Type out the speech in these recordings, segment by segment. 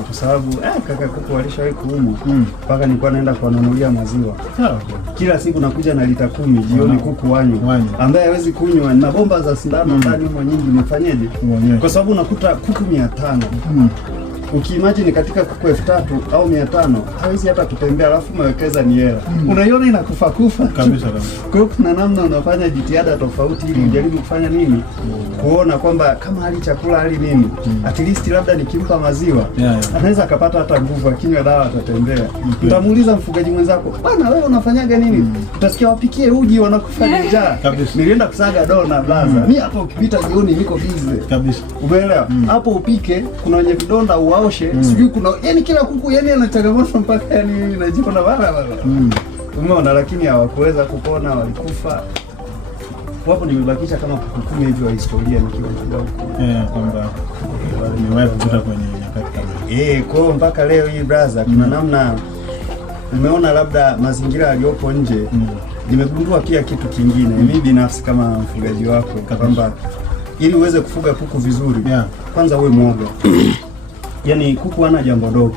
kwa sababu kaka kuku walishawahi kuumwa mpaka nilikuwa naenda kuwanunulia maziwa. Kila siku nakuja na lita 10 jioni kuku wanywe, ambaye hawezi kunywa na bomba za sindano ndani humo nyingi, nifanyeje? Kwa sababu unakuta kuku 500. Ukiimagine katika kuku 3000 au 500 hawezi hata kutembea, alafu umewekeza ni hela. Unaiona inakufa kabisa. Kwa hiyo kuna namna unafanya jitihada tofauti ili ujaribu kufanya nini? Kuona kwamba kama hali chakula hali nini, at least labda nikimpa maziwa anaweza akapata hata nguvu, akinywa dawa atatembea. Utamuuliza mfugaji mwenzako, bwana wewe unafanyaga nini? Utasikia wapikie uji wanakufa njaa. Nilienda kusaga dona blaza. Mimi hapo ukipita jioni niko busy kabisa. Umeelewa? Hapo upike, kuna wenye vidonda uwaoshe, sijui kuna yani kila kuku yani ana changamoto mpaka yani najiona bala. Umeona, lakini hawakuweza kupona, walikufa. Wapo nimebakisha kama kuku 10 hivi wa historia nikiwa kidogo. Kwamba nimewahi kukuta kwenye nyakati kama kwa mpaka leo hii brother, kuna namna umeona labda mazingira yaliyopo nje. Nimegundua pia kitu kingine, mimi binafsi kama mfugaji wako, kwamba ili uweze kufuga kuku vizuri, kwanza uwe mwoga. Yani kuku hana jambo dogo.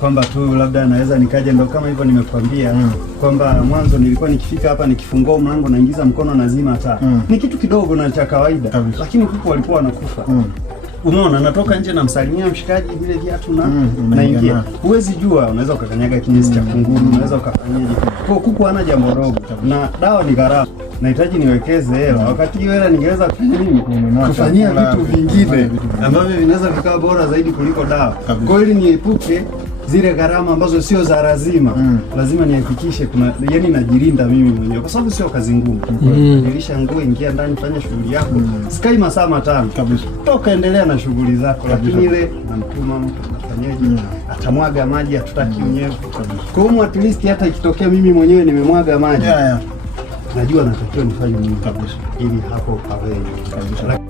Kwamba tu labda naweza nikaja, ndo kama hivyo nimekwambia kwamba mwanzo nilikuwa nikifika hapa nikifungua mlango naingiza mkono nazima taa. Ni kitu kidogo na cha kawaida, lakini kuku walikuwa wanakufa. Umeona, natoka nje namsalimia mshikaji vile viatu naingia. Huwezi jua, unaweza ukakanyaga kinyesi cha kunguru, unaweza ukafanyaje. Kwa kuku hana jambo dogo, na dawa ni gharama. Nahitaji niwekeze hela. Wakati hiyo hela ningeweza kufanya nini? Kufanyia vitu vingine ambavyo vinaweza vikawa bora zaidi kuliko dawa. Kwa hiyo ili niepuke zile gharama ambazo sio za lazima, lazima nihakikishe kuna yani najilinda mimi mwenyewe, kwa sababu sio kazi ngumu. Badilisha nguo, ingia ndani, fanya shughuli yako. Sikai masaa 5 kabisa. Toka endelea na shughuli zako, lakini ile namtuma mtu afanyaje? Atamwaga maji, hatutaki unyevu. Kwa hiyo at least hata ikitokea mimi mwenyewe nimemwaga maji, najua natakiwa nifanye nini kabisa ili hapo pawe kabisa.